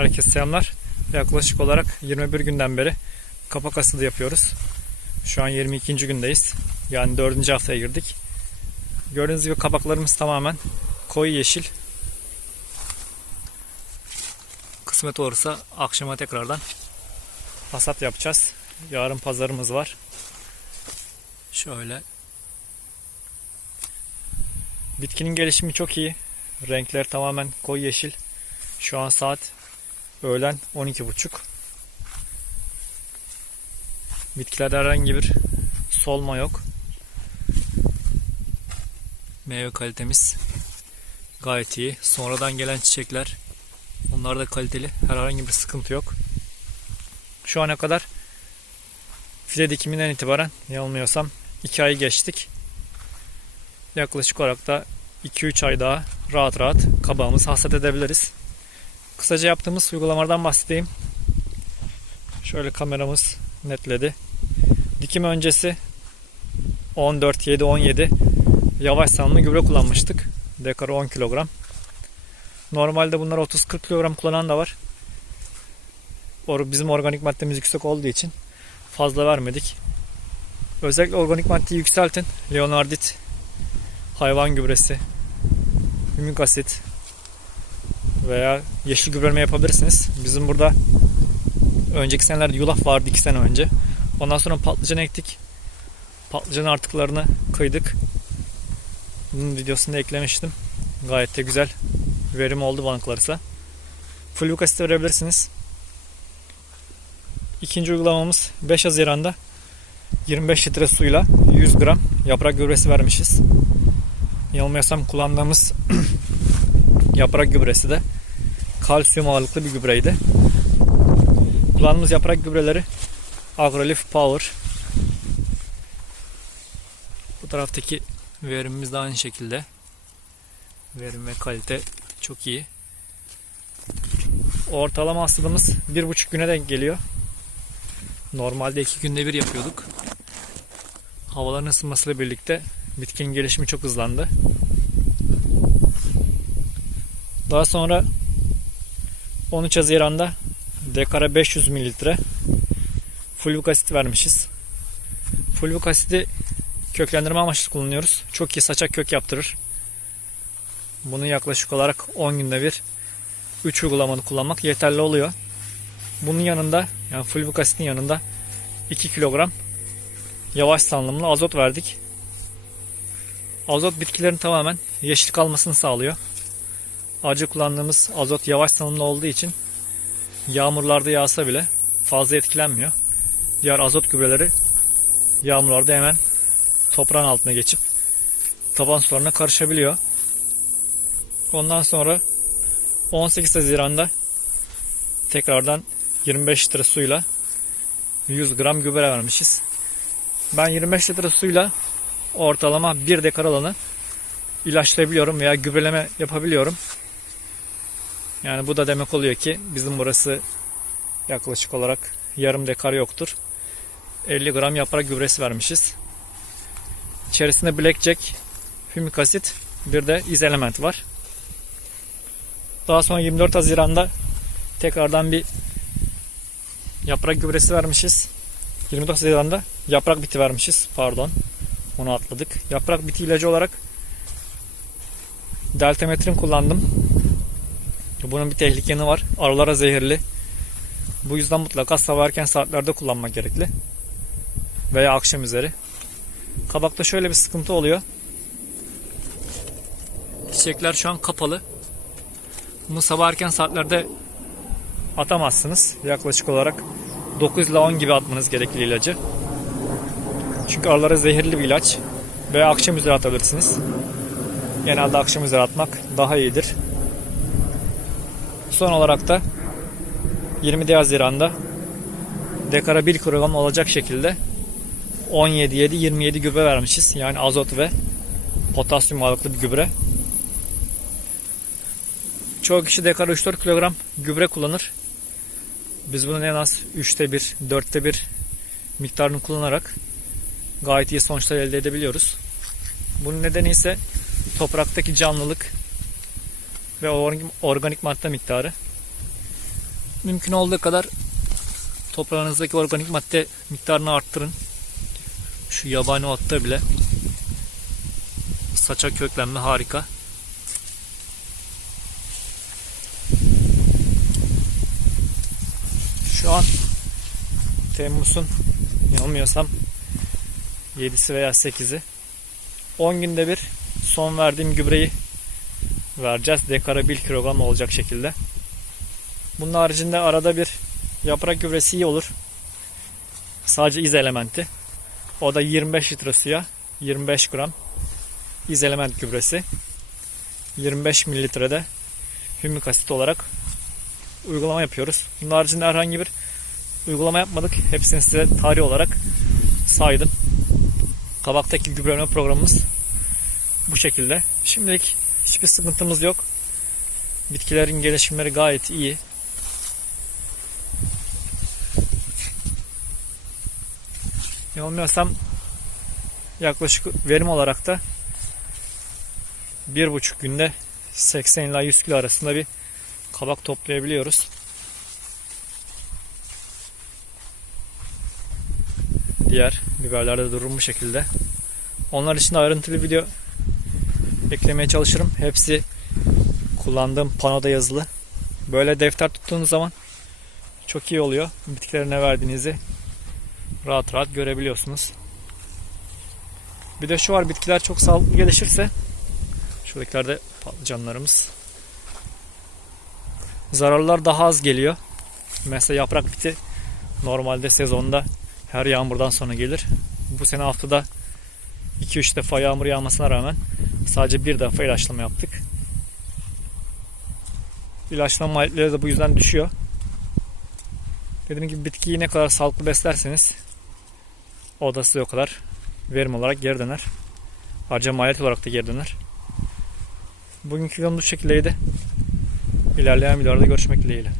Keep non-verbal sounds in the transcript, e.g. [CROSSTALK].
Herkese selamlar. Yaklaşık olarak 21 günden beri kapak asılı yapıyoruz. Şu an 22. gündeyiz. Yani 4. haftaya girdik. Gördüğünüz gibi kabaklarımız tamamen koyu yeşil. Kısmet olursa akşama tekrardan hasat yapacağız. Yarın pazarımız var. Şöyle. Bitkinin gelişimi çok iyi. Renkler tamamen koyu yeşil. Şu an saat öğlen 12.30. Bitkilerde herhangi bir solma yok. Meyve kalitemiz gayet iyi. Sonradan gelen çiçekler onlar da kaliteli. Herhangi bir sıkıntı yok. Şu ana kadar fide dikiminden itibaren yanılmıyorsam 2 ayı geçtik. Yaklaşık olarak da 2-3 ay daha rahat rahat kabağımızı hasat edebiliriz. Kısaca yaptığımız uygulamalardan bahsedeyim. Şöyle kameramız netledi. Dikim öncesi 14 7 17 yavaş salınımlı gübre kullanmıştık. Dekarı 10 kilogram. Normalde bunlar 30-40 kilogram kullanan da var. Bizim organik maddemiz yüksek olduğu için fazla vermedik. Özellikle organik maddeyi yükseltin. Leonardit, hayvan gübresi, hümik asit veya yeşil gübreleme yapabilirsiniz. Bizim burada önceki senelerde yulaf vardı 2 sene önce. Ondan sonra patlıcan ektik. Patlıcan artıklarını kıydık. Bunun videosunu da eklemiştim. Gayet de güzel verim oldu banklarsa. Fulvik asit verebilirsiniz. İkinci uygulamamız 5 Haziran'da 25 litre suyla 100 gram yaprak gübresi vermişiz. Yanılmıyorsam kullandığımız [CLEARS THROAT] yaprak gübresi de kalsiyum ağırlıklı bir gübreydi. Kullandığımız yaprak gübreleri Agrolif Power. Bu taraftaki verimimiz de aynı şekilde. Verim ve kalite çok iyi. Ortalama hasıldığımız bir buçuk güne denk geliyor. Normalde iki günde bir yapıyorduk. Havaların ısınmasıyla birlikte bitkinin gelişimi çok hızlandı. Daha sonra 13 Haziran'da dekara 500 mililitre fulvik asit vermişiz. Fulvik asidi köklendirme amaçlı kullanıyoruz. Çok iyi saçak kök yaptırır. Bunu yaklaşık olarak 10 günde bir 3 uygulamalı kullanmak yeterli oluyor. Bunun yanında yani fulvik asitin yanında 2 kilogram yavaş salınımlı azot verdik. Azot bitkilerin tamamen yeşil kalmasını sağlıyor. Acı kullandığımız azot yavaş salınımlı olduğu için yağmurlarda yağsa bile fazla etkilenmiyor. Diğer azot gübreleri yağmurlarda hemen toprağın altına geçip taban sularına karışabiliyor. Ondan sonra 18 Haziran'da tekrardan 25 litre suyla 100 gram gübre vermişiz. Ben 25 litre suyla ortalama 1 dekar alanı ilaçlayabiliyorum veya gübreleme yapabiliyorum. Yani bu da demek oluyor ki bizim burası yaklaşık olarak yarım dekar yoktur. 50 gram yaprak gübresi vermişiz. İçerisinde blackjack, hümik asit, bir de izelement var. Daha sonra 24 Haziran'da tekrardan bir yaprak gübresi vermişiz. 24 Haziran'da yaprak biti vermişiz. Pardon. Onu atladık. Yaprak biti ilacı olarak deltametrin kullandım. Bunun bir tehlike yanı var. Arılara zehirli. Bu yüzden mutlaka sabah erken saatlerde kullanmak gerekli. Veya akşam üzeri. Kabakta şöyle bir sıkıntı oluyor. Çiçekler şu an kapalı. Bunu sabah erken saatlerde atamazsınız. Yaklaşık olarak 9 ile 10 gibi atmanız gerekli ilacı. Çünkü arılara zehirli bir ilaç. Veya akşam üzeri atabilirsiniz. Genelde akşam üzeri atmak daha iyidir. Son olarak da 20 Haziran'da dekara 1 kilogram olacak şekilde 17 7 27 gübre vermişiz. Yani azot ve potasyum ağırlıklı bir gübre. Çoğu kişi dekara 3-4 kilogram gübre kullanır. Biz bunun en az 3'te 1, 4'te 1 miktarını kullanarak gayet iyi sonuçlar elde edebiliyoruz. Bunun nedeni ise topraktaki canlılık ve organik madde miktarı. Mümkün olduğu kadar toprağınızdaki organik madde miktarını arttırın. Şu yabani otta bile saça köklenme harika. Şu an Temmuz'un yanılmıyorsam 7'si veya 8'i 10 günde bir son verdiğim gübreyi vereceğiz. Dekara 1 kilogram olacak şekilde. Bunun haricinde arada bir yaprak gübresi iyi olur. Sadece iz elementi. O da 25 litre suya 25 gram iz element gübresi. 25 mililitrede hümik asit olarak uygulama yapıyoruz. Bunun haricinde herhangi bir uygulama yapmadık. Hepsini size tarih olarak saydım. Kabaktaki gübreleme programımız bu şekilde. Şimdilik hiçbir sıkıntımız yok. Bitkilerin gelişimleri gayet iyi. Yanılmıyorsam yaklaşık verim olarak da bir buçuk günde 80 ila 100 kilo arasında bir kabak toplayabiliyoruz. Diğer biberlerde durum bu şekilde. Onlar için de ayrıntılı video eklemeye çalışırım. Hepsi kullandığım panoda yazılı. Böyle defter tuttuğunuz zaman çok iyi oluyor. Bitkilere ne verdiğinizi rahat rahat görebiliyorsunuz. Bir de şu var bitkiler çok sağlıklı gelişirse şuradakilerde patlıcanlarımız zararlar daha az geliyor. Mesela yaprak biti normalde sezonda her yağmurdan sonra gelir. Bu sene haftada 2-3 defa yağmur yağmasına rağmen sadece bir defa ilaçlama yaptık. İlaçlama maliyetleri de bu yüzden düşüyor. Dediğim gibi bitkiyi ne kadar sağlıklı beslerseniz o da size o kadar verim olarak geri döner. Harca maliyet olarak da geri döner. Bugünkü videom bu şekildeydi. İlerleyen videolarda görüşmek dileğiyle.